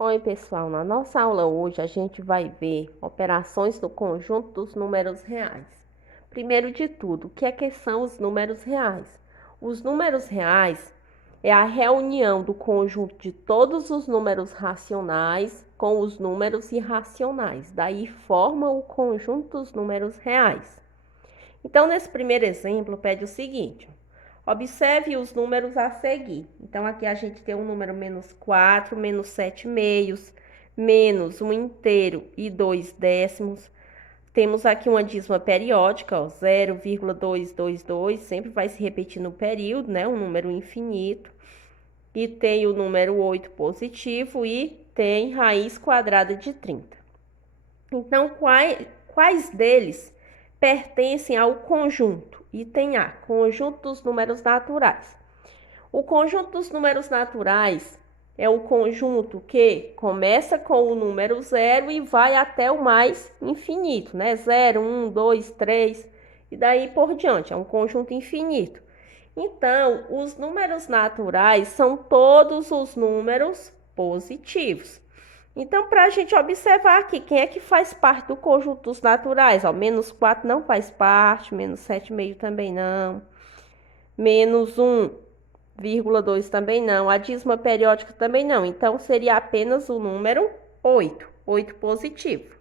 Oi, pessoal. Na nossa aula hoje a gente vai ver operações no conjunto dos números reais. Primeiro de tudo, o que são os números reais? Os números reais é a reunião do conjunto de todos os números racionais com os números irracionais. Daí forma o conjunto dos números reais. Então, nesse primeiro exemplo, pede o seguinte: observe os números a seguir. Então, aqui a gente tem o número menos 4, menos 7 meios, menos 1 inteiro e 2 décimos. Temos aqui uma dízima periódica, ó, 0,222, sempre vai se repetir no período, né? Um número infinito. E tem o número 8 positivo e tem raiz quadrada de 30. Então, quais deles pertencem ao conjunto? Item A, conjunto dos números naturais. O conjunto dos números naturais é o conjunto que começa com o número 0 e vai até o mais infinito, né? 0, 1, 2, 3 e daí por diante. É um conjunto infinito. Então, os números naturais são todos os números positivos. Então, para a gente observar aqui, quem é que faz parte do conjunto dos naturais? Ó, menos 4 não faz parte, menos 7,5 também não, menos 1,2 também não, a dízima periódica também não. Então, seria apenas o número 8, 8 positivo.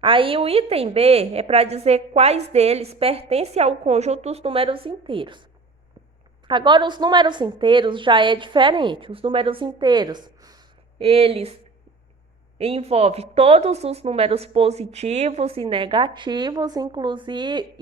Aí, o item B é para dizer quais deles pertencem ao conjunto dos números inteiros. Agora, os números inteiros já é diferente. Os números inteiros, eles envolvem todos os números positivos e negativos, inclusive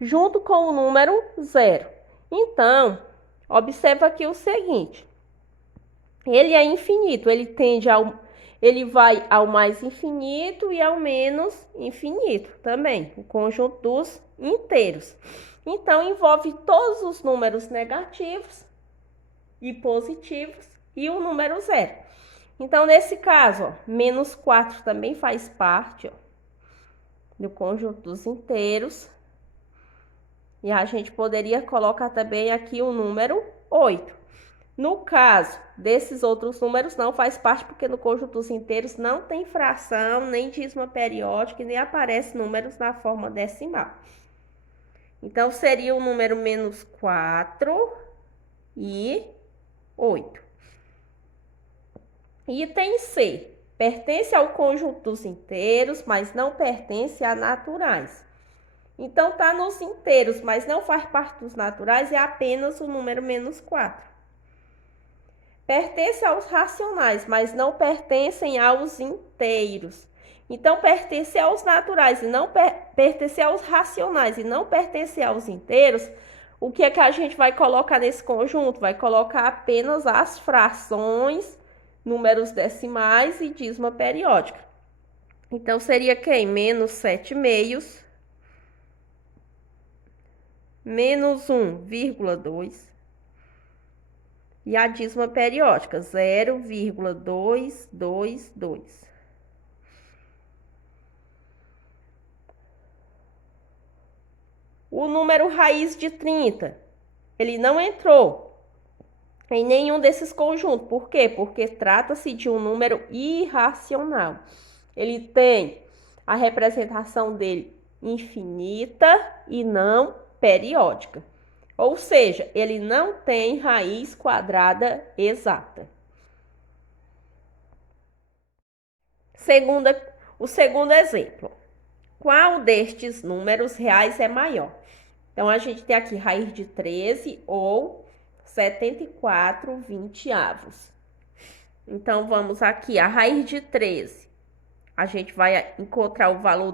junto com o número 0. Então, observa aqui o seguinte: ele é infinito, ele vai ao mais infinito e ao menos infinito também, o conjunto dos inteiros. Então, envolve todos os números negativos e positivos e o número 0. Então, nesse caso, ó, menos 4 também faz parte, ó, do conjunto dos inteiros. E a gente poderia colocar também aqui o número 8. No caso desses outros números, não faz parte, porque no conjunto dos inteiros não tem fração, nem dízima periódica, e nem aparece números na forma decimal. Então, seria o número menos 4 e 8. Item C. Pertence ao conjunto dos inteiros, mas não pertence a naturais. Então, está nos inteiros, mas não faz parte dos naturais, é apenas o número menos 4. Pertence aos racionais, mas não pertencem aos inteiros. Então, pertence aos naturais e não pertence aos racionais e não pertence aos inteiros. O que é que a gente vai colocar nesse conjunto? Vai colocar apenas as frações, números decimais e dízima periódica. Então, seria quem? Menos 7 meios, menos 1,2 e a dízima periódica, 0,222. O número raiz de 30, ele não entrou em nenhum desses conjuntos. Por quê? Porque trata-se de um número irracional. Ele tem a representação dele infinita e não periódica. Ou seja, ele não tem raiz quadrada exata. O segundo exemplo. Qual destes números reais é maior? Então, a gente tem aqui raiz de 13 ou 74/20. Então, vamos aqui, a raiz de 13. A gente vai encontrar o valor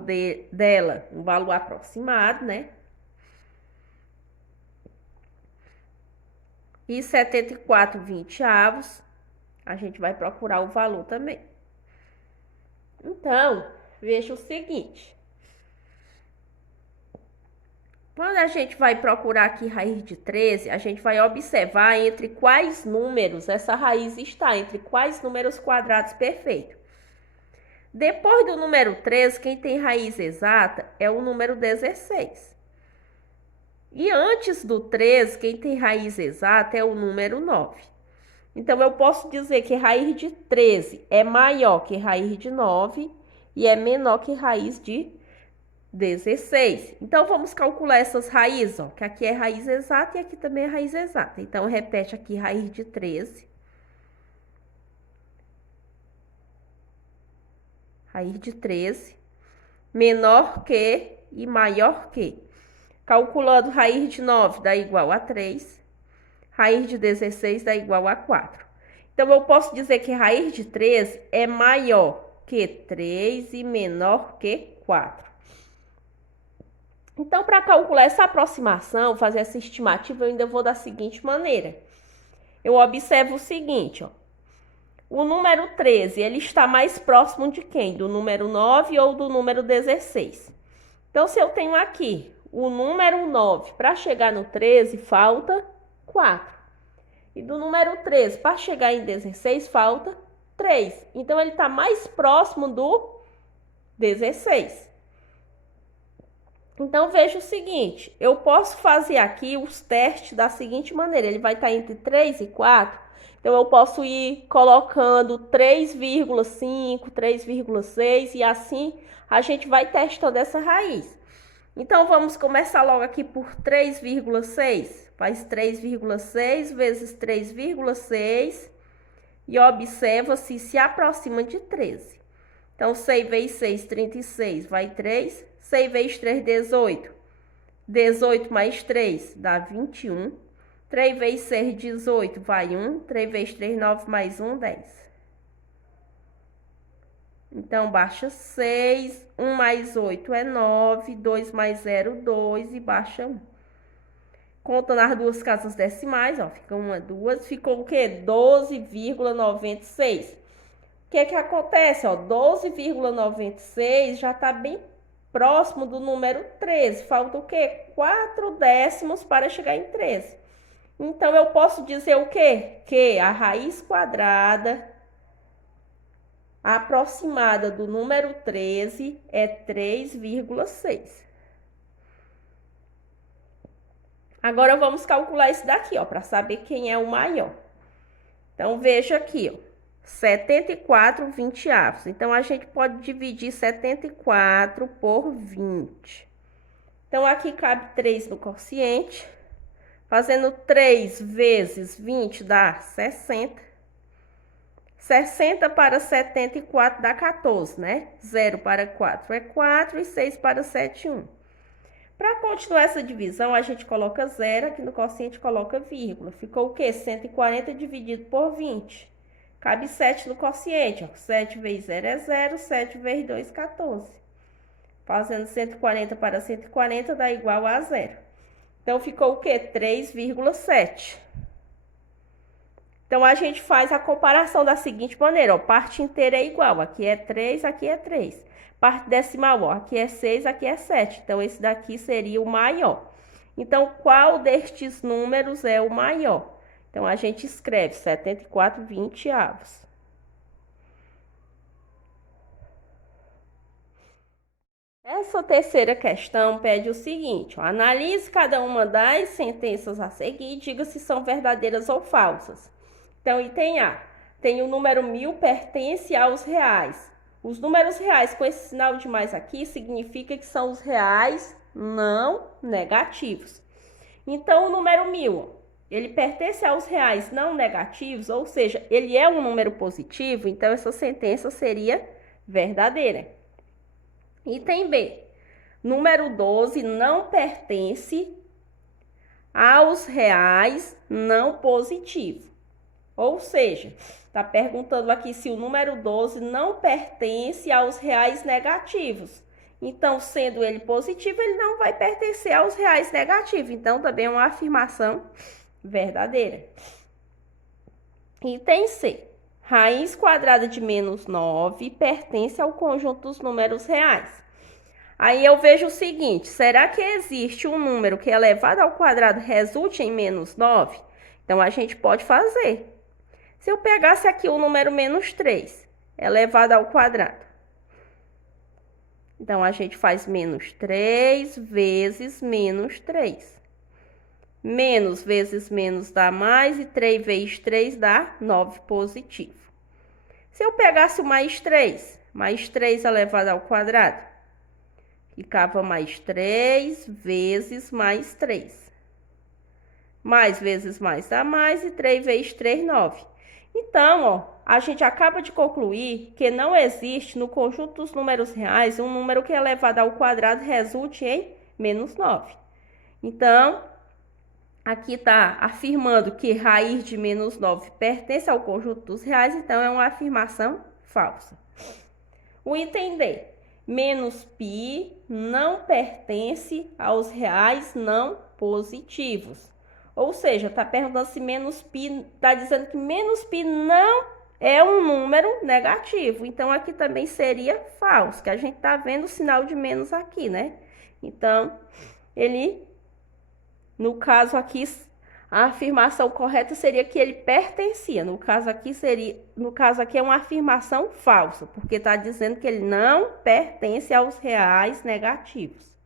dela, um valor aproximado, né? E 74/20, a gente vai procurar o valor também. Então, veja o seguinte. Quando a gente vai procurar aqui raiz de 13, a gente vai observar entre quais números essa raiz está, entre quais números quadrados perfeitos. Depois do número 13, quem tem raiz exata é o número 16. E antes do 13, quem tem raiz exata é o número 9. Então, eu posso dizer que raiz de 13 é maior que raiz de 9 e é menor que raiz de 16. Então, vamos calcular essas raízes, ó, que aqui é raiz exata e aqui também é raiz exata. Então, repete aqui raiz de 13. Raiz de 13, menor que e maior que. Calculando raiz de 9 dá igual a 3. Raiz de 16 dá igual a 4. Então, eu posso dizer que raiz de 13 é maior que 3 e menor que 4. Então, para calcular essa aproximação, fazer essa estimativa, eu ainda vou da seguinte maneira. Eu observo o seguinte, ó. O número 13, ele está mais próximo de quem? Do número 9 ou do número 16? Então, se eu tenho aqui o número 9, para chegar no 13, falta 4. E do número 13, para chegar em 16, falta 3. Então, ele está mais próximo do 16. Então, veja o seguinte, eu posso fazer aqui os testes da seguinte maneira. Ele vai estar entre 3 e 4. Então, eu posso ir colocando 3,5, 3,6 e assim a gente vai testando essa raiz. Então, vamos começar logo aqui por 3,6. Faz 3,6 vezes 3,6 e observa se aproxima de 13. Então, 6 vezes 6, 36, vai 3. 6 vezes 3, 18. 18 mais 3 dá 21. 3 vezes 6, 18, vai 1. 3 vezes 3, 9 mais 1, 10. Então, baixa 6. 1 mais 8 é 9. 2 mais 0, 2 e baixa 1. Contando as duas casas decimais, ó, fica 1, 2, ficou o quê? 12,96. O que acontece, ó? 12,96 já está bem próximo do número 13. Falta o quê? 4 décimos para chegar em 13. Então, eu posso dizer o quê? Que a raiz quadrada aproximada do número 13 é 3,6. Agora, vamos calcular isso daqui, ó, para saber quem é o maior. Então, veja aqui, ó. 74 vinteavos. Então, a gente pode dividir 74 por 20. Então, aqui cabe 3 no quociente. Fazendo 3 vezes 20 dá 60. 60 para 74 dá 14, né? 0 para 4 é 4 e 6 para 7, 1. Para continuar essa divisão, a gente coloca 0, aqui no quociente coloca vírgula. Ficou o quê? 140 dividido por 20. Cabe 7 no quociente, ó. 7 vezes 0 é 0, 7 vezes 2, 14. Fazendo 140 para 140 dá igual a 0. Então, ficou o quê? 3,7. Então, a gente faz a comparação da seguinte maneira, ó. Parte inteira é igual, aqui é 3, aqui é 3. Parte decimal, ó, aqui é 6, aqui é 7. Então, esse daqui seria o maior. Então, qual destes números é o maior? Então, a gente escreve 74 vinteavos. Essa terceira questão pede o seguinte, ó, analise cada uma das sentenças a seguir e diga se são verdadeiras ou falsas. Então, item A, tem o número 1000 pertence aos reais. Os números reais com esse sinal de mais aqui significa que são os reais não negativos. Então, o número 1000, ele pertence aos reais não negativos, ou seja, ele é um número positivo, então essa sentença seria verdadeira. Item B, número 12 não pertence aos reais não positivos. Ou seja, está perguntando aqui se o número 12 não pertence aos reais negativos. Então, sendo ele positivo, ele não vai pertencer aos reais negativos. Então, também é uma afirmação verdadeira. Item C. Raiz quadrada de menos 9 pertence ao conjunto dos números reais. Aí eu vejo o seguinte, será que existe um número que elevado ao quadrado resulte em menos 9? Então, a gente pode fazer. Se eu pegasse aqui o número menos 3, elevado ao quadrado. Então, a gente faz menos 3 vezes menos 3. Menos vezes menos dá mais, e 3 vezes 3 dá 9 positivo. Se eu pegasse o mais 3 elevado ao quadrado, ficava mais 3 vezes mais 3. Mais vezes mais dá mais, e 3 vezes 3, 9. Então, ó, a gente acaba de concluir que não existe no conjunto dos números reais um número que elevado ao quadrado resulte em menos 9. Então, aqui está afirmando que raiz de menos 9 pertence ao conjunto dos reais, então é uma afirmação falsa. O item D. Menos π não pertence aos reais não positivos. Ou seja, está perguntando se menos π, está dizendo que menos π não é um número negativo. Então, aqui também seria falso, que a gente está vendo o sinal de menos aqui, né? Então, no caso aqui, a afirmação correta seria que ele pertencia. No caso aqui é uma afirmação falsa, porque está dizendo que ele não pertence aos reais negativos.